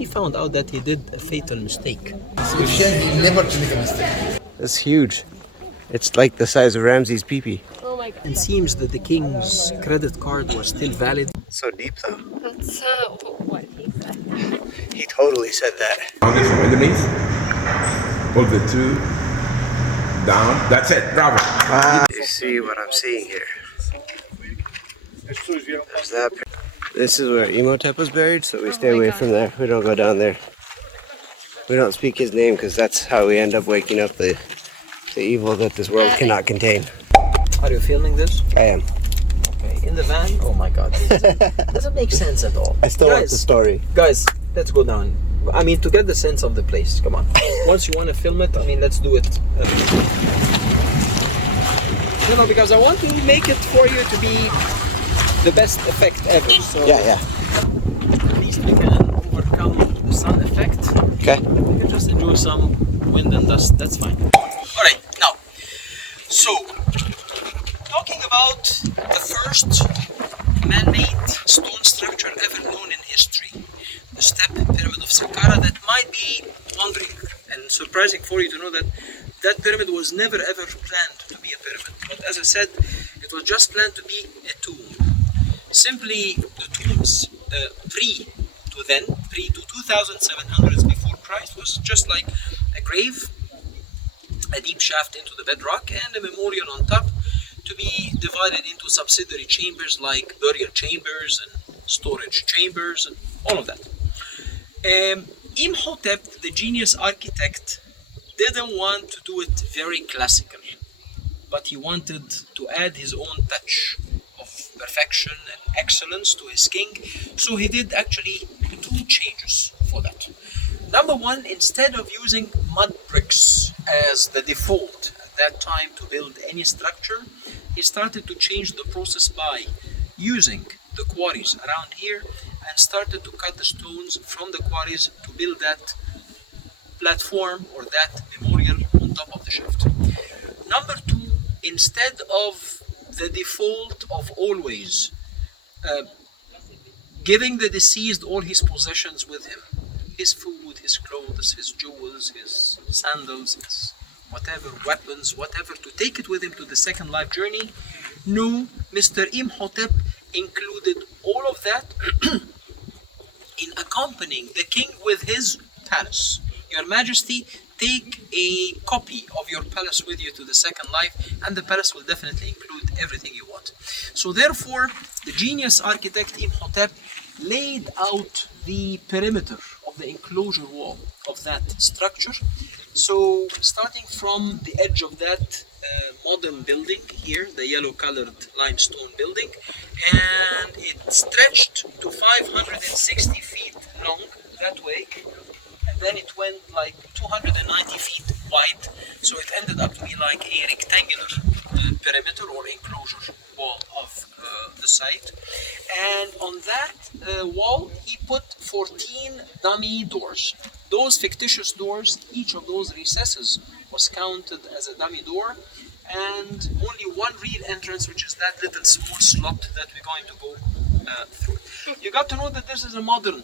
he found out that he did a fatal mistake. Ofshane never to make a mistake. It's huge. It's like the size of Ramses' pee-pee. Oh my god. It seems that the king's credit card was still valid. So deep though. That's what he said. He totally said that. From underneath. Pull the two down. That's it. Bravo. You see what I'm seeing here? There's that. This is where Imhotep was buried, so we stay away from there. We don't go down there. We don't speak his name because that's how we end up waking up the evil that this world cannot contain. Are you filming this? I am. Okay, in the van? Oh my god. It doesn't make sense at all. I still want the story. Guys, let's go down. I mean, to get the sense of the place. Come on. Once you want to film it, I mean, let's do it. You know, because I want to make it for you to be the best effect ever. So Yeah. at least we can overcome the sun effect. Okay. We can just enjoy some wind and dust. That's fine. All right, now, so talking about the first man-made stone structure ever known in history, the Step Pyramid of Saqqara, that might be wondering and surprising for you to know that that pyramid was never ever planned to be a pyramid. But as I said, it was just planned to be a tomb. Simply, the tombs pre to 2700s before Christ was just like a grave, a deep shaft into the bedrock, and a memorial on top to be divided into subsidiary chambers like burial chambers and storage chambers and all of that. Imhotep, the genius architect, didn't want to do it very classical, but he wanted to add his own touch of perfection and excellence to his king, so he did actually 2 changes for that. Number one, instead of using mud bricks as the default at that time to build any structure, he started to change the process by using the quarries around here and started to cut the stones from the quarries to build that platform or that memorial on top of the shaft. Number two, instead of the default of always giving the deceased all his possessions with him, his food, his clothes, his jewels, his sandals, his whatever, weapons, whatever, to take it with him to the second life journey. No, Mr. Imhotep included all of that in accompanying the king with his palace. Your Majesty, take a copy of your palace with you to the second life, and the palace will definitely include everything you want. So therefore, the genius architect Imhotep laid out the perimeter of the enclosure wall of that structure. So starting from the edge of that modern building here, the yellow colored limestone building, and it stretched to 560 feet long that way, and then it went like 290 feet wide, so it ended up to be like a rectangular perimeter or enclosure wall of the site. And on that wall he put 14 dummy doors. Those fictitious doors, each of those recesses was counted as a dummy door, and only one real entrance, which is that little small slot that we're going to go through. You got to know that this is a modern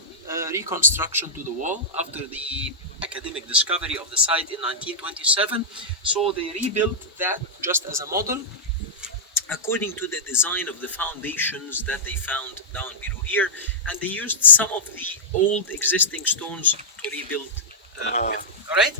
reconstruction to the wall after the academic discovery of the site in 1927. So they rebuilt that just as a model according to the design of the foundations that they found down below here, and they used some of the old existing stones to rebuild with. All right?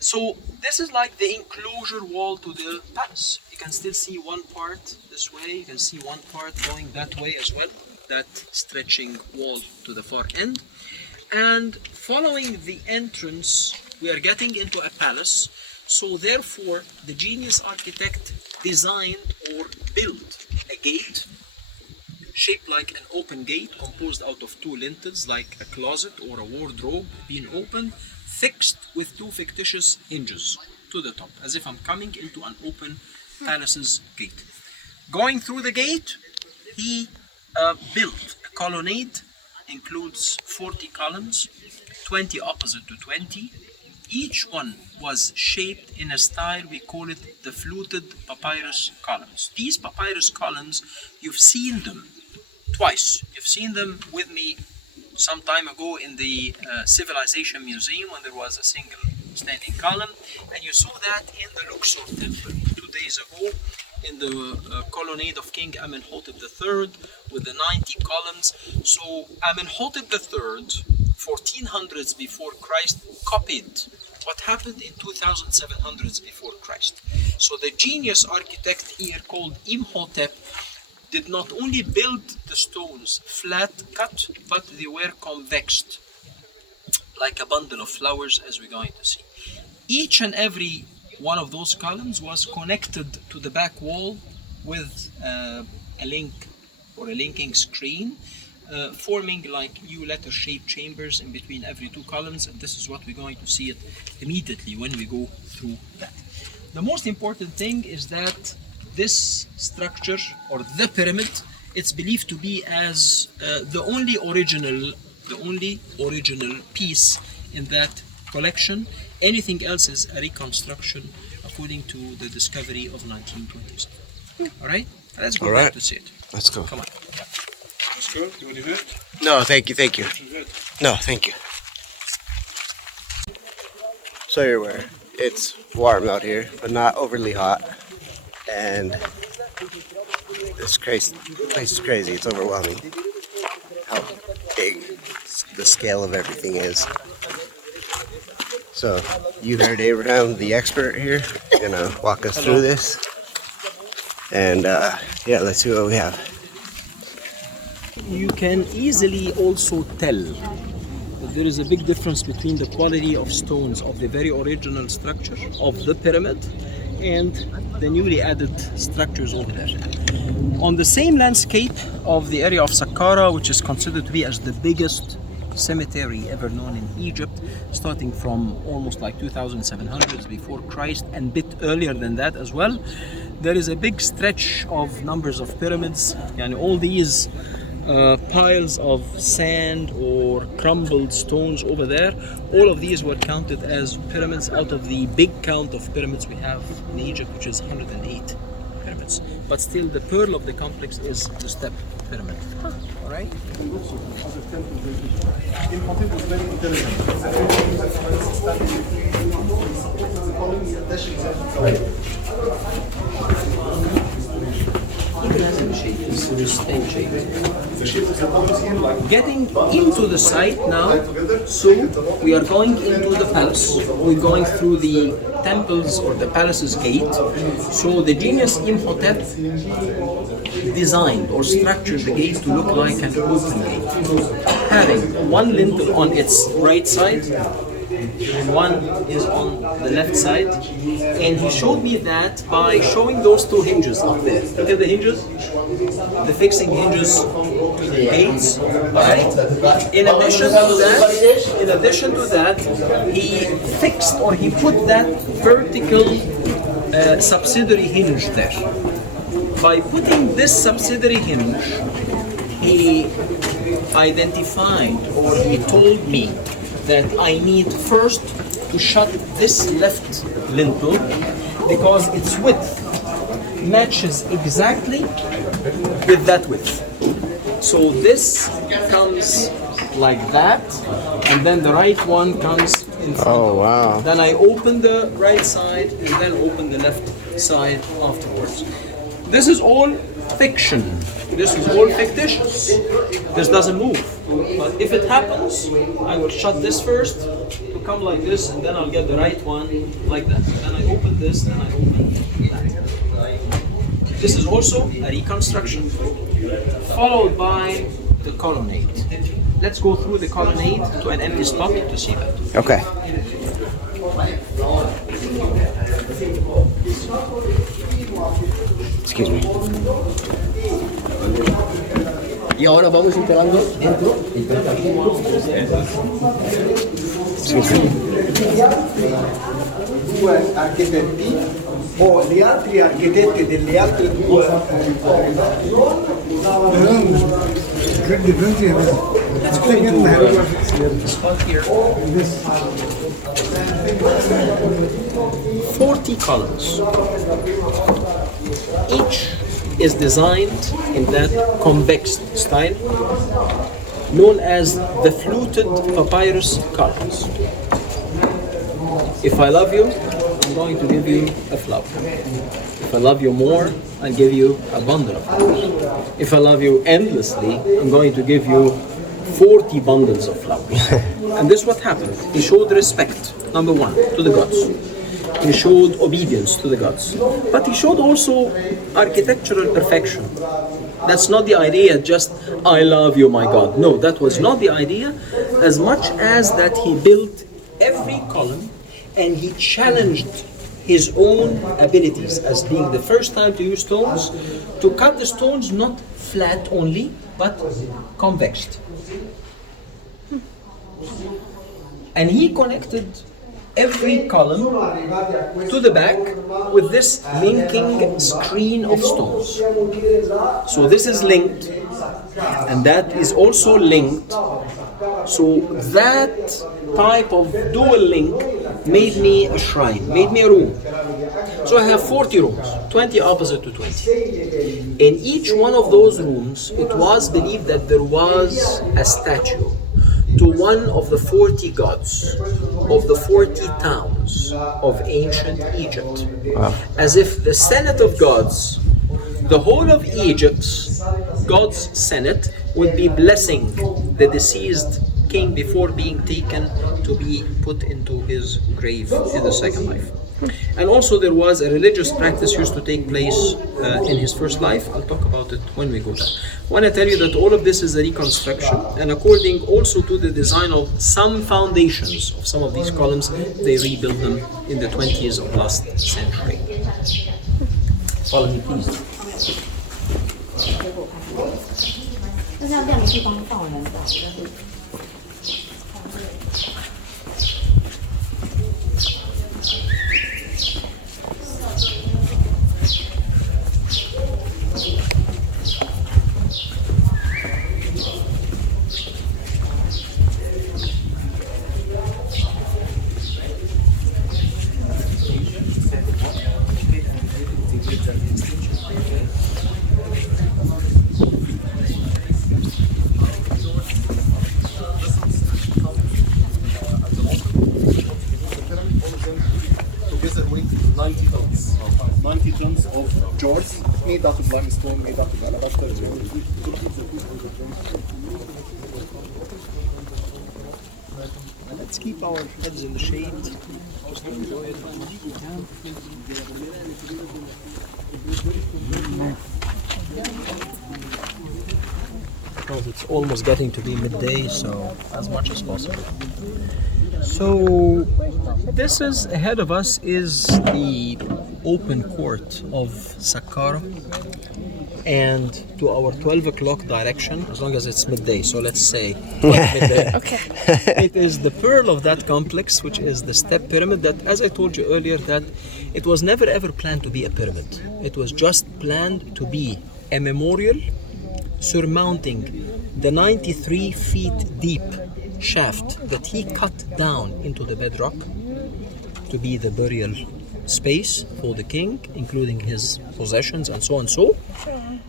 So this is like the enclosure wall to the palace. You can still see one part this way, you can see one part going that way as well, that stretching wall to the far end. And following the entrance, we are getting into a palace. So therefore, the genius architect designed or built a gate shaped like an open gate, composed out of 2 lintels, like a closet or a wardrobe being opened, fixed with 2 fictitious hinges to the top, as if I'm coming into an open palace's gate. Going through the gate, he built a colonnade, includes 40 columns, 20 opposite to 20. Each one was shaped in a style, we call it the fluted papyrus columns. These papyrus columns, you've seen them twice. You've seen them with me some time ago in the Civilization Museum when there was a single standing column, and you saw that in the Luxor temple 2 days ago in the colonnade of King Imhotep III with the 90 columns. So Imhotep III, 1400s before Christ, copied what happened in 2700s before Christ. So the genius architect here called Imhotep did not only build the stones flat cut, but they were convexed like a bundle of flowers, as we're going to see. Each and every one of those columns was connected to the back wall with a link or a linking screen, forming like new letter shaped chambers in between every two columns, and this is what we're going to see it immediately when we go through that. The most important thing is that this structure or the pyramid, it's believed to be as the only original piece in that collection. Anything else is a reconstruction according to the discovery of 1927. All right, let's go back to see it. Let's go. Come on. Let's go. You want to do it? No, thank you, thank you. No, thank you. So you're aware, it's warm out here, but not overly hot. And this place is crazy. It's overwhelming how big the scale of everything is. So you heard Abraham, the expert here, gonna walk us through this. And yeah, let's see what we have. You can easily also tell that there is a big difference between the quality of stones of the very original structure of the pyramid and the newly added structures over there. On the same landscape of the area of Saqqara, which is considered to be as the biggest cemetery ever known in Egypt, starting from almost like 2700s before Christ and bit earlier than that as well, there is a big stretch of numbers of pyramids, and all these piles of sand or crumbled stones over there, all of these were counted as pyramids out of the big count of pyramids we have in Egypt, which is 108 pyramids. But still, the pearl of the complex is the Step Pyramid. All right? Imhotep was very intelligent. Getting into the site now, so we are going into the palace. We're going through the temples or the palace's gate. So the genius Imhotep designed or structured the gate to look like an open gate, having one lintel on its right side and one is on the left side. And he showed me that by showing those two hinges up there. Look at the hinges, the fixing hinges to the gates. Right? In addition to that, he fixed or he put that vertical subsidiary hinge there. By putting this subsidiary hinge, he identified or he told me that I need first to shut this left lintel because its width matches exactly with that width. So this comes like that, and then the right one comes in front. Oh, wow. Then I open the right side and then open the left side afterwards. This is all fiction. This is all fictitious. This doesn't move. But if it happens, I will shut this first to come like this, and then I'll get the right one like that. Then I open this, then I open that. This is also a reconstruction, followed by the colonnade. Let's go through the colonnade to an empty spot to see that. Okay. Excuse me. Y ahora vamos entrando dentro. Due architetti o gli altri architetti delle altre due. Let's go to the spot here. 40 columns. Each is designed in that convex style. known as the fluted papyrus columns. If I love you, I'm going to give you a flower. If I love you more, I'll give you a bundle of flowers. If I love you endlessly, I'm going to give you 40 bundles of flowers. And this is what happened. He showed respect, number one, to the gods. He showed obedience to the gods. But he showed also architectural perfection. That's not the idea, just, I love you, my God. No, that was not the idea, as much as that he built every column and he challenged his own abilities as being the first time to use stones, to cut the stones not flat only, but convexed. And he connected every column to the back with this linking screen of stones. So this is linked, and that is also linked. So that type of dual link made me a shrine, made me a room. So I have 40 rooms, 20 opposite to 20. In each one of those rooms, it was believed that there was a statue to one of the 40 gods of the 40 towns of ancient Egypt. Wow. As if the Senate of gods, the whole of Egypt's God's Senate, would be blessing the deceased king before being taken to be put into his grave in the second life. And also there was a religious practice used to take place in his first life. I'll talk about it when we go there. I want to tell you that all of this is a reconstruction, and according also to the design of some foundations of some of these columns, they rebuilt them in the 20s of last century. Follow me, please. 那这样亮的地方放人的。 90 tons of jars made out of limestone, made out of alabaster. Let's keep our heads in the shade. Just to enjoy it. Because it's almost getting to be midday, so as much as possible. So this is ahead of us is the open court of Saqqara, and to our 12 o'clock direction, as long as it's midday, so let's say midday. Okay. It is the pearl of that complex, which is the Step Pyramid, that, as I told you earlier, that it was never ever planned to be a pyramid. It was just planned to be a memorial surmounting the 93 feet deep shaft that he cut down into the bedrock to be the burial space for the king, including his possessions and so on and so.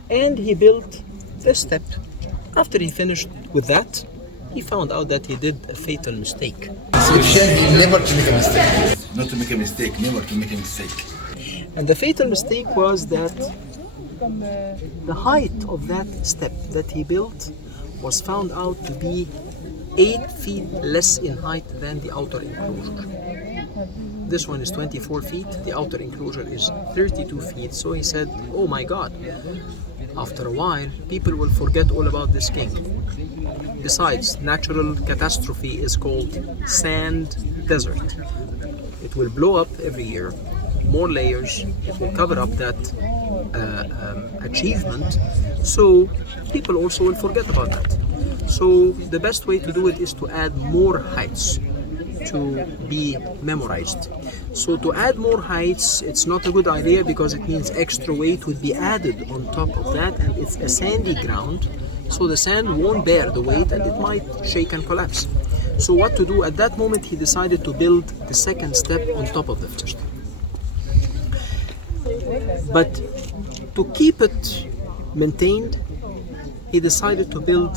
And he built the step. After he finished with that, he found out that he did a fatal mistake. Never to make a mistake. Not to make a mistake, never to make a mistake. And the fatal mistake was that the height of that step that he built was found out to be 8 feet less in height than the outer enclosure. This one is 24 feet, the outer enclosure is 32 feet. So he said, oh my God, after a while, people will forget all about this king. Besides, natural catastrophe is called sand desert. It will blow up every year, more layers, it will cover up that achievement, so people also will forget about that. So the best way to do it is to add more heights to be memorized. So to add more heights, it's not a good idea because it means extra weight would be added on top of that, and it's a sandy ground, so the sand won't bear the weight and it might shake and collapse. So what to do? At that moment he decided to build the second step on top of the first. But to keep it maintained, he decided to build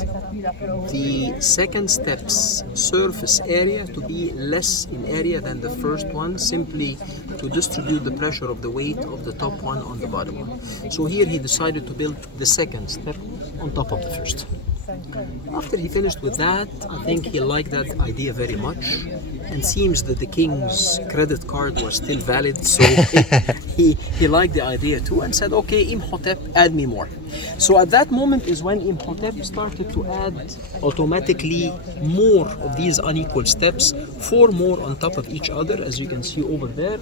the second step's surface area to be less in area than the first one, simply to distribute the pressure of the weight of the top one on the bottom one. So here he decided to build the second step on top of the first. After he finished with that, I think he liked that idea very much, and seems that the king's credit card was still valid, so he liked the idea too and said, okay, Imhotep, add me more. So at that moment is when Imhotep started to add automatically more of these unequal steps, 4 more on top of each other, as you can see over there,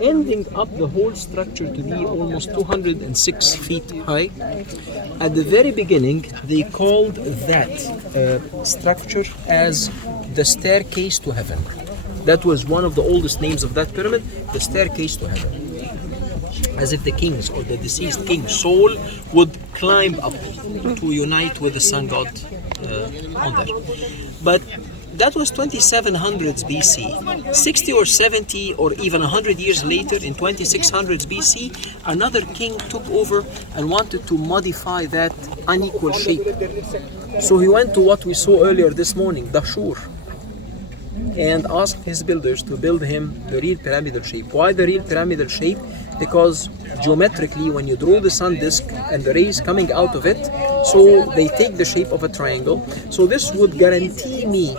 ending up the whole structure to be almost 206 feet high. At the very beginning, they called that structure as the staircase to heaven. That was one of the oldest names of that pyramid, the staircase to heaven. As if the king's or the deceased king's soul would climb up to unite with the sun god on there. But that was 2700s BC. 60 or 70 or even 100 years later, in 2600s BC, another king took over and wanted to modify that unequal shape. So he went to what we saw earlier this morning, Dashur, and asked his builders to build him the real pyramidal shape. Why the real pyramidal shape? Because geometrically, when you draw the sun disk and the rays coming out of it, so they take the shape of a triangle. So this would guarantee me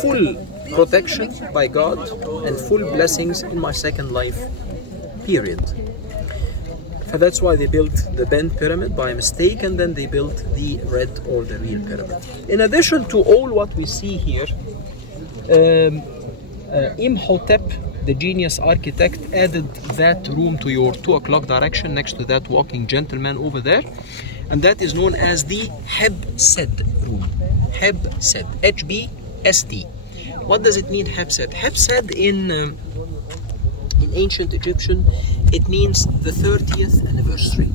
full protection by God and full blessings in my second life, period. So that's why they built the bent pyramid by mistake, and then they built the red or the real pyramid. In addition to all what we see here, Imhotep, the genius architect, added that room to your 2 o'clock direction next to that walking gentleman over there, and that is known as the Hebsed room. Hebsed, H-B-S-D. What does it mean, Hebsed? Hebsed in ancient Egyptian, it means the 30th anniversary.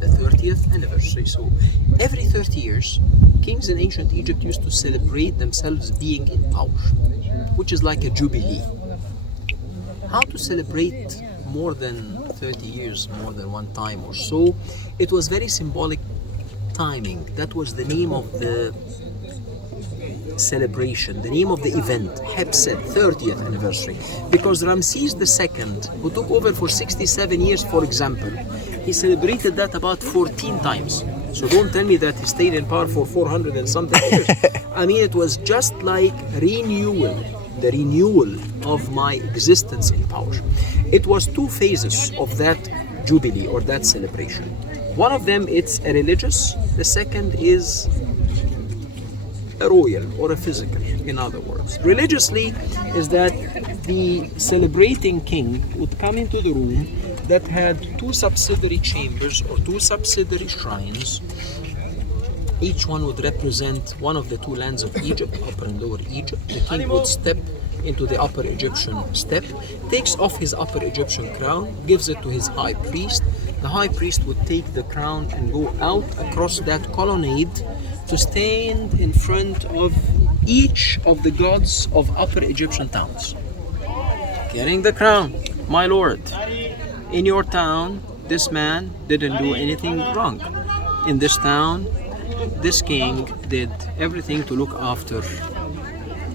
The 30th anniversary. So every 30 years, kings in ancient Egypt used to celebrate themselves being in power, which is like a jubilee. How to celebrate more than 30 years, more than one time or so? It was very symbolic timing. That was the name of the celebration, the name of the event, Hebsed, 30th anniversary. Because Ramses II, who took over for 67 years, for example, he celebrated that about 14 times. So don't tell me that he stayed in power for 400 and something years. I mean, it was just like renewal, the renewal of my existence in power. It was 2 phases of that jubilee or that celebration. One of them, it's a religious, the second is a royal or a physical, in other words. Religiously is that the celebrating king would come into the room that had 2 subsidiary chambers or 2 subsidiary shrines. Each one would represent one of the 2 lands of Egypt, Upper and Lower Egypt. The king would step into the Upper Egyptian step, takes off his Upper Egyptian crown, gives it to his high priest. The high priest would take the crown and go out across that colonnade to stand in front of each of the gods of Upper Egyptian towns, getting the crown. My lord, in your town, this man didn't do anything wrong. In this town, this king did everything to look after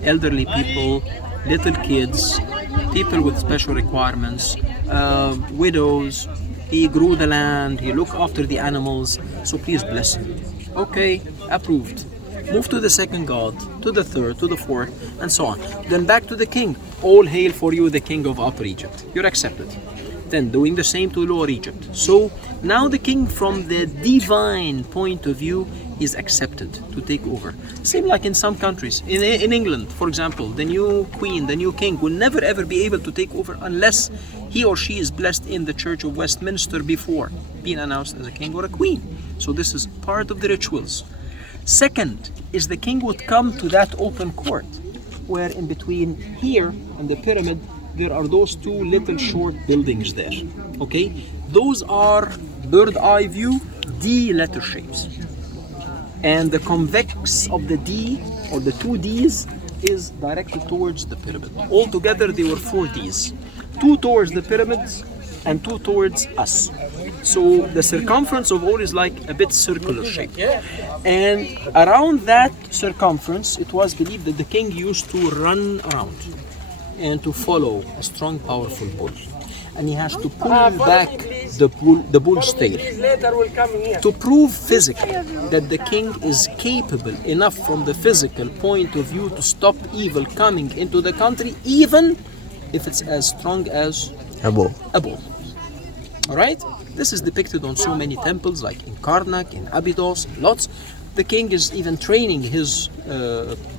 elderly people, little kids, people with special requirements, widows. He grew the land, he looked after the animals, so please bless him. Okay, approved. Move to the second god, to the third, to the fourth, and so on. Then back to the king. All hail for you, the king of Upper Egypt. You're accepted. Then doing the same to Lower Egypt. So now the king, from the divine point of view, is accepted to take over. Same like in some countries. In England, for example, the new queen, the new king will never ever be able to take over unless he or she is blessed in the Church of Westminster before being announced as a king or a queen. So this is part of the rituals. Second is the king would come to that open court, where in between here and the pyramid there are those 2 little short buildings there. Okay, those are bird eye view D letter shapes, and the convex of the D or the 2 Ds is directed towards the pyramid. Altogether there were 4 Ds, 2 towards the pyramids and 2 towards us. So the circumference of all is like a bit circular shape. And around that circumference, it was believed that the king used to run around and to follow a strong, powerful bull. And he has to pull back the bull's tail to prove physically that the king is capable enough from the physical point of view to stop evil coming into the country, even if it's as strong as A bull. a bull. All right? This is depicted on so many temples, like in Karnak, in Abydos, lots. The king is even training his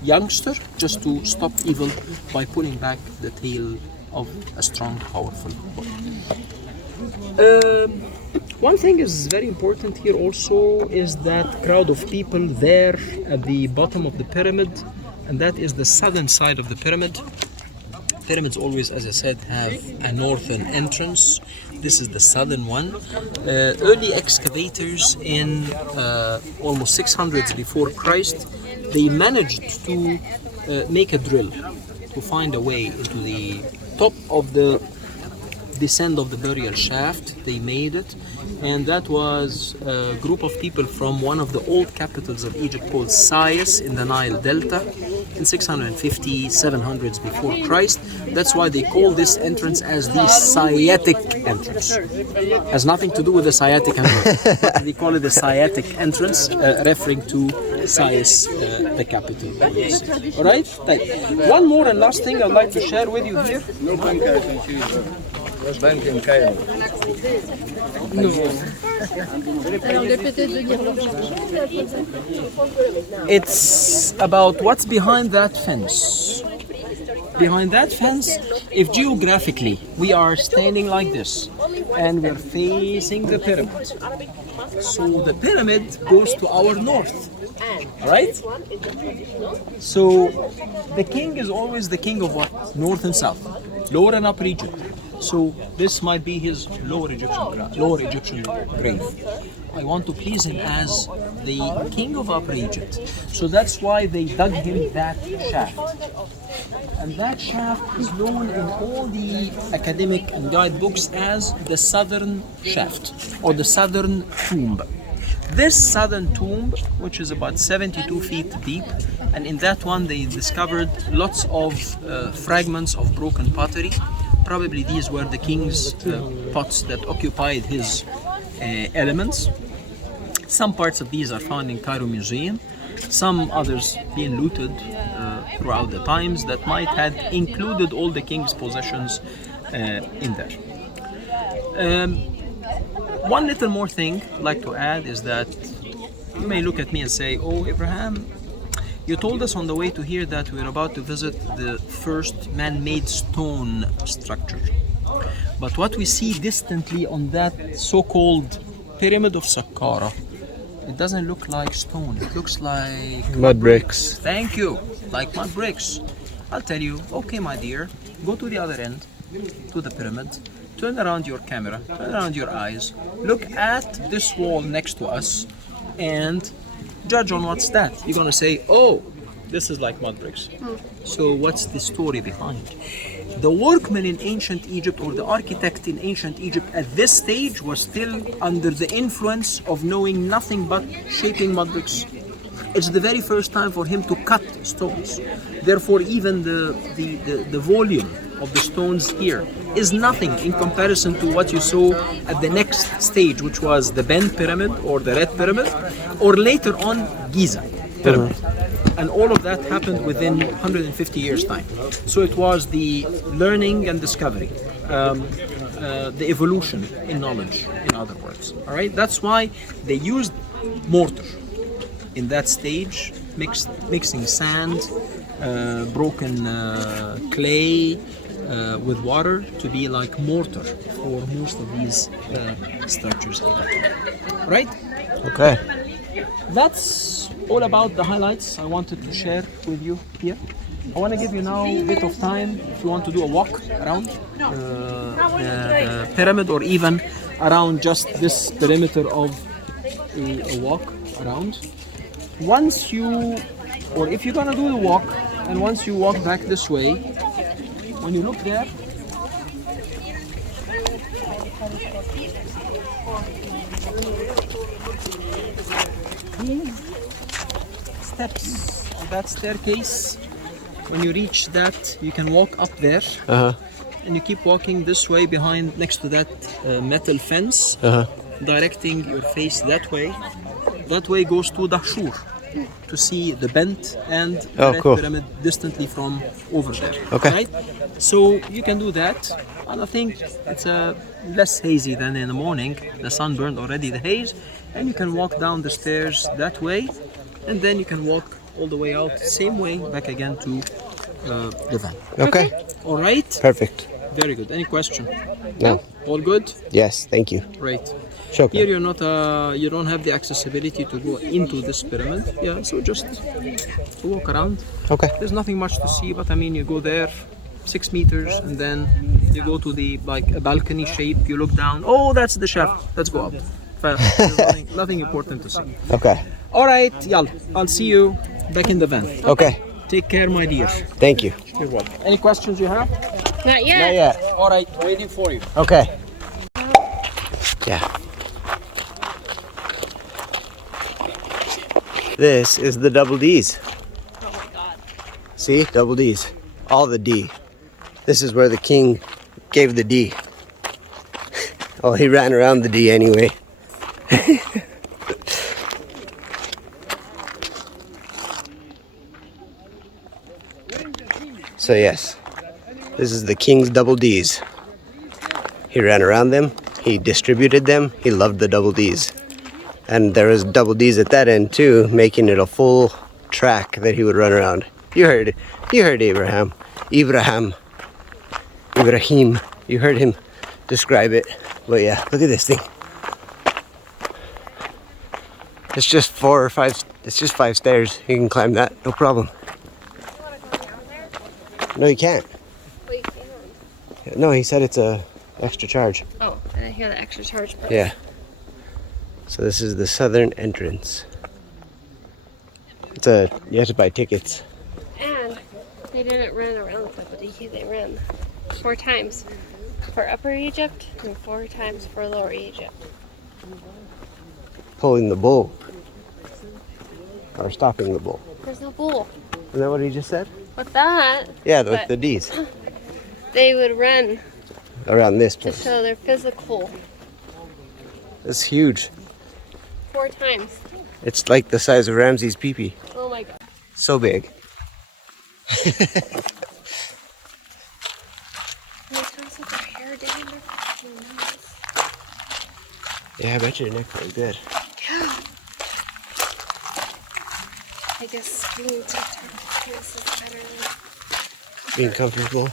youngster just to stop evil by pulling back the tail of a strong, powerful bull. One thing is very important here also is that crowd of people there at the bottom of the pyramid, and that is the southern side of the pyramid. Pyramids always, as I said, have a northern entrance. This is the southern one. Early excavators in almost 600s before Christ, they managed to make a drill to find a way into the top of the descent of the burial shaft. They made it, and that was a group of people from one of the old capitals of Egypt called Sais in the Nile Delta in 650, 700s before Christ. That's why they call this entrance as the Sciatic entrance. Has nothing to do with the sciatic entrance, but they call it the Sciatic entrance, referring to Sais, the capital. All right? One more and last thing I'd like to share with you here. It's about what's behind that fence. Behind that fence, if geographically we are standing like this and we're facing the pyramid, so the pyramid goes to our north, right? So the king is always the king of what? North and south, lower and upper Egypt. So this might be his lower Egyptian grave. I want to please him as the king of Upper Egypt. So that's why they dug him that shaft. And that shaft is known in all the academic and guidebooks as the southern shaft or the southern tomb. This southern tomb, which is about 72 feet deep, and in that one they discovered lots of fragments of broken pottery. Probably these were the king's pots that occupied his elements. Some parts of these are found in Cairo Museum, some others being looted throughout the times that might have included all the king's possessions in there. One little more thing I'd like to add is that you may look at me and say, "Oh, Abraham, you told us on the way to here that we're about to visit the first man-made stone structure. But what we see distantly on that so-called Pyramid of Saqqara, it doesn't look like stone, it looks like Mud bricks. Thank you, like mud bricks. I'll tell you, okay my dear, go to the other end, to the pyramid, turn around your camera, turn around your eyes, look at this wall next to us, and judge on what's that. You're gonna say, oh, this is like mud bricks. So what's the story behind? The workman in ancient Egypt, or the architect in ancient Egypt at this stage, was still under the influence of knowing nothing but shaping mud bricks. It's the very first time for him to cut stones. Therefore, even the volume of the stones here is nothing in comparison to what you saw at the next stage, which was the Bend Pyramid or the Red Pyramid, or later on Giza Pyramid. And all of that happened within 150 years' time. So it was the learning and discovery, the evolution in knowledge, in other words. All right, that's why they used mortar in that stage, mixing sand, broken clay with water to be like mortar for most of these structures. Right? Okay. That's all about the highlights I wanted to share with you here. I want to give you now a bit of time if you want to do a walk around the pyramid, or even around just this perimeter of a walk around. Once you, or if you're gonna do the walk, and once you walk back this way, when you look there, steps, that staircase. When you reach that, you can walk up there. And you keep walking this way behind, next to that metal fence, directing your face that way. That way goes to Dahshur, to see the bent and the Red Pyramid distantly from over there. Right? So you can do that, and I think it's less hazy than in the morning. The sun burned already the haze, and you can walk down the stairs that way, and then you can walk all the way out, same way, back again to the van. Okay. All right? Perfect. Very good. Any question? No. All good? Yes, thank you. Great. Shukran. Here you're not, you don't have the accessibility to go into this pyramid. Yeah, so just walk around. Okay. There's nothing much to see, but I mean, you go there 6 meters, and then you go to the, like, a balcony shape. You look down. Oh, that's the shaft. Let's go up. There's nothing important to see. Okay. All right, Yal. I'll see you back in the van. Okay. Take care, my dear. Thank you. You're welcome. Any questions you have? Not yet. Not yet. All right, waiting for you. Okay. Yeah. This is the double D's. Oh my god. See? Double D's. All the D. This is where the king gave the D. Oh, he ran around the D anyway. So yes, this is the king's double D's. He ran around them, he distributed them, he loved the double D's. And there was double D's at that end too, making it a full track that he would run around. You heard it. You heard Ibrahim. You heard him describe it. But yeah, look at this thing. It's just 4 or 5, it's just 5 stairs. You can climb that, no problem. No, you can't. Well, you can. No, he said it's a extra charge. Oh, I didn't hear the extra charge. But Yeah. So this is the southern entrance. You have to buy tickets. And they didn't run around the double D. They ran 4 times for Upper Egypt and 4 times for Lower Egypt. Pulling the bull. Or stopping the bull. There's no bull. Isn't that what he just said? With that, Yeah, with but the D's. they would run Around this to place. show their physical It's huge. 4 times. It's like the size of Ramsey's pee-pee. Oh my god. So big. And they toss up their hair down their fucking nose. Yeah, I bet your neck feels good. Yeah. I guess being TikTok this is better than Being comfortable.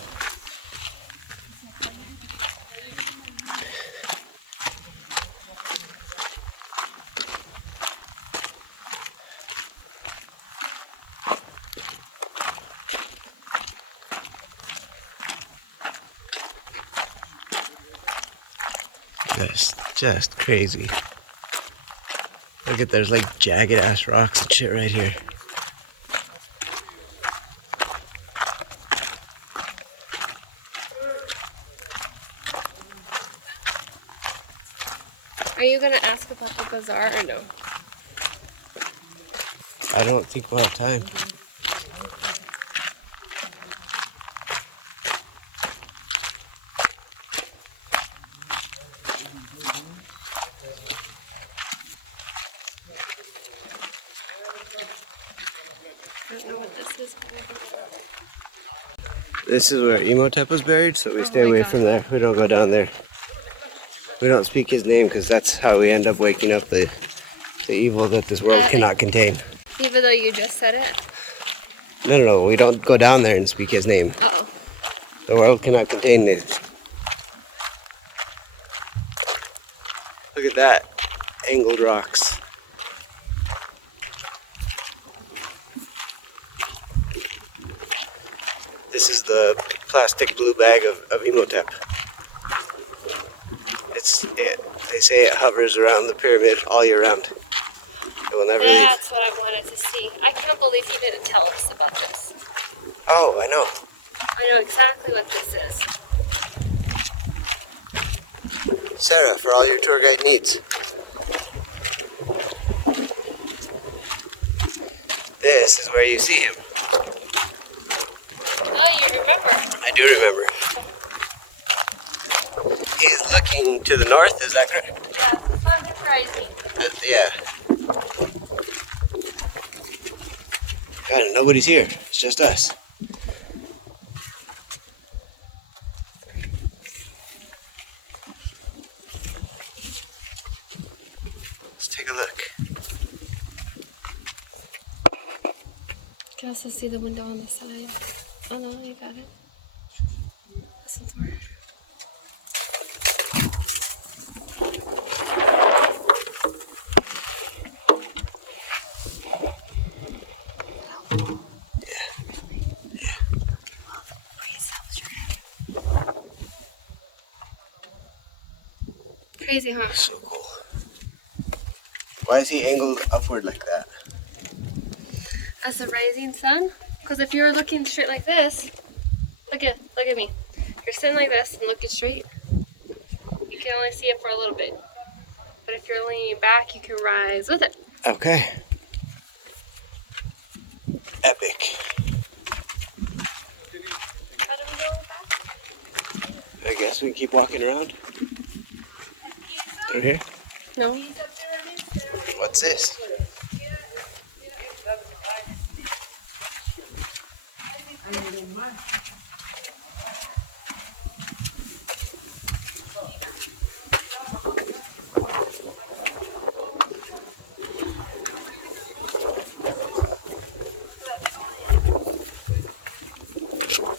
That's just crazy. Look at, there's like jagged ass rocks and shit right here. Are you gonna ask about the bazaar or no? I don't think we'll have time. I don't know what this is. This is where Imhotep was buried, so we stay my away God. from there. We don't go down there. We don't speak his name because that's how we end up waking up the evil that this world cannot contain. Even though you just said it? No, we don't go down there and speak his name. Uh-oh. The world cannot contain this. Look at that. Angled rocks. This is the plastic blue bag of Imhotep. They say it hovers around the pyramid all year round. It will never leave. That's what I wanted to see. I can't believe he didn't tell us about this. Oh, I know. I know exactly what this is. Sarah, for all your tour guide needs. This is where you see him. Oh, you remember? I do remember. He's looking to the north, is that correct? Yeah, the sun's rising. Yeah. God, nobody's here. It's just us. Let's take a look. You can also see the window on the side. Oh no, you got it. This one's more. Crazy, huh? So cool. Why is he angled upward like that? As the rising sun? Because if you were looking straight like this, look at me. You're sitting like this and looking straight, you can only see it for a little bit. But if you're leaning back, you can rise with it. Okay. Epic. How do we go back? I guess we can keep walking around. Through here? No. What's this?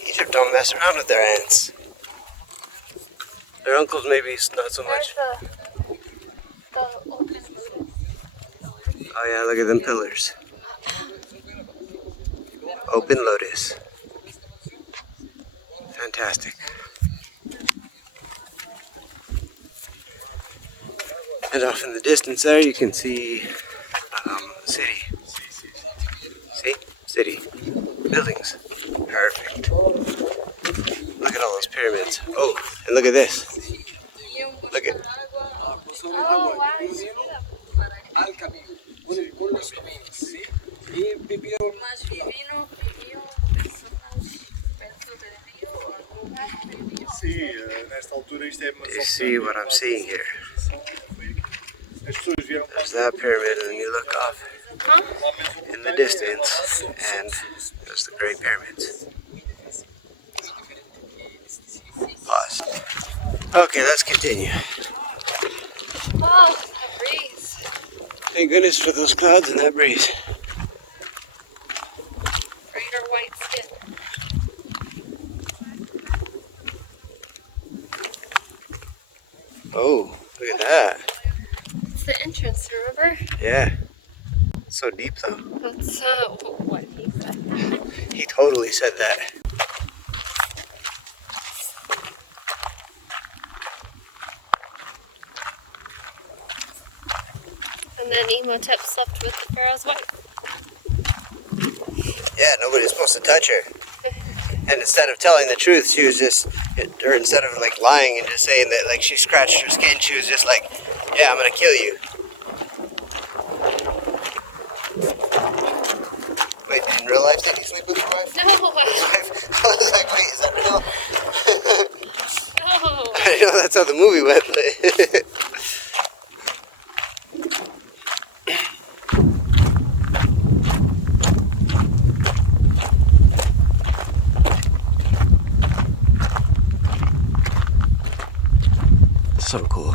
Egypt don't mess around with their ants. Their uncles maybe not so much. Oh yeah, look at them pillars. Open lotus. Fantastic. And off in the distance there you can see city. See? City. Buildings. Perfect. Look at all those pyramids. Oh, and look at this. Look at. Oh, wow. Do you see what I'm seeing here? There's that pyramid and then you look off in the distance and there's the Great Pyramids. Pause. Okay, let's continue. Oh, that breeze. Thank goodness for those clouds and that breeze. Greater white skin. Oh, look at that. It's the entrance, remember? Yeah. So deep though. That's what he said. He totally said that. And then Imhotep slept with the Pharaoh's wife. Yeah, nobody's supposed to touch her. And instead of telling the truth, she was just, or instead of like lying and just saying that like she scratched her skin, she was just like, yeah, I'm gonna kill you. Wait, in real life did you sleep with your wife? No. I was like, wait, is that real? No. I know that's how the movie went, but so cool.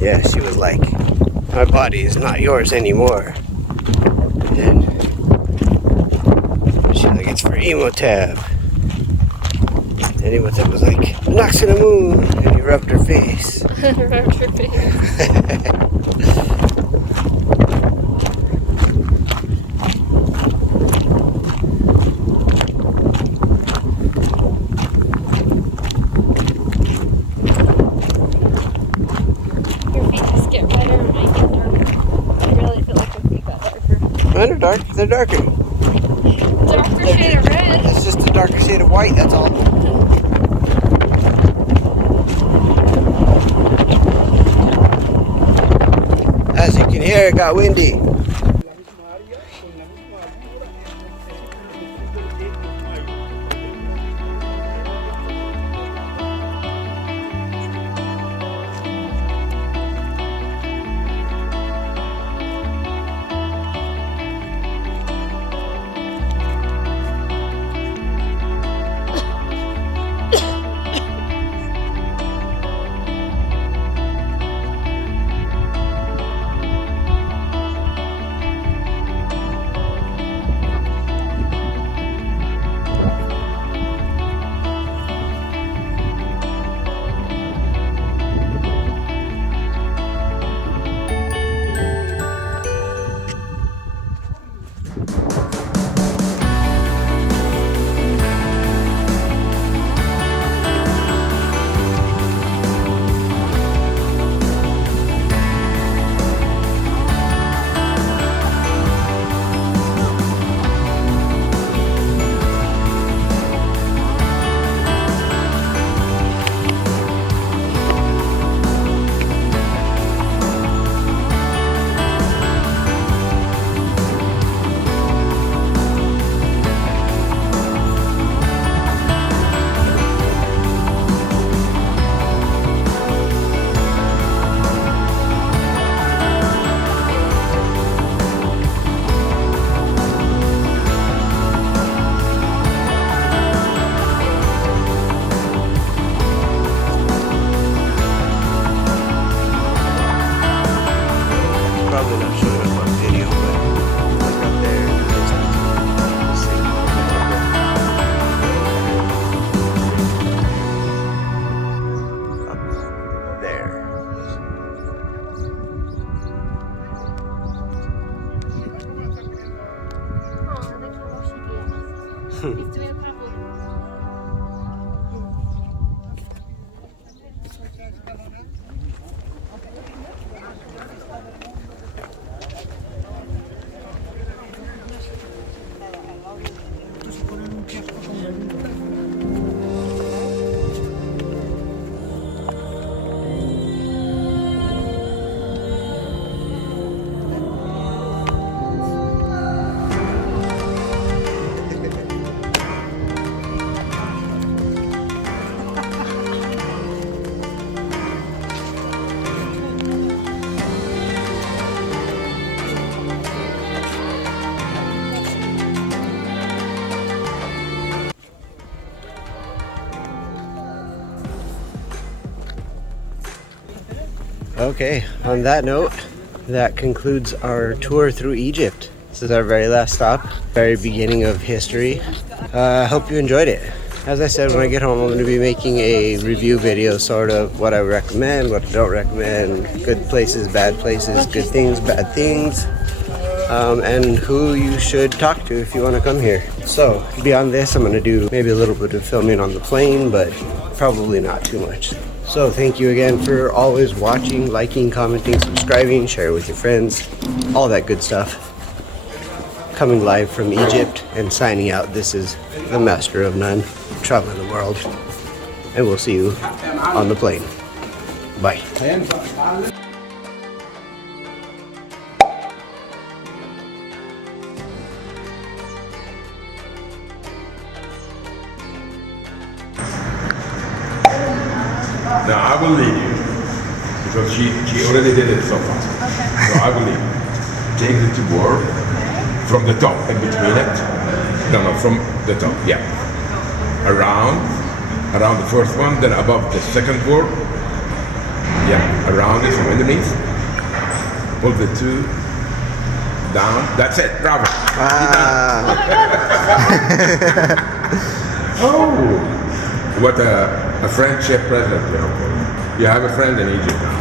Yeah, she was like, my body is not yours anymore. And she's like, it's for Imhotep. And Imhotep was like, knocks in the moon. And he rubbed her face. Rubbed her face. Mine are dark. They're darker. Darker shade of red. It's just a darker shade of white, that's all. As you can hear, it got windy. Probably not showing up on video, but look up there in the distance. The city. Up there. Okay, on that note, that concludes our tour through Egypt. This is our very last stop, very beginning of history. I hope you enjoyed it. As I said, when I get home, I'm going to be making a review video, sort of what I recommend, what I don't recommend, good places, bad places, good things, bad things, and who you should talk to if you want to come here. So, beyond this, I'm going to do maybe a little bit of filming on the plane, but probably not too much. So thank you again for always watching, liking, commenting, subscribing, share with your friends, all that good stuff. Coming live from Egypt and signing out, this is the Mastr-of-none, traveling the world. And we'll see you on the plane. Bye. Now I will lead you because she already did it so fast. Okay. So I will lead you. Take the two board from the top and between it. No, from the top. Yeah. Around the first one, then above the second board. Yeah. Around it from underneath. Pull the two down. That's it. Bravo. Oh, what a friendship present, you know. You have a friend in Egypt now.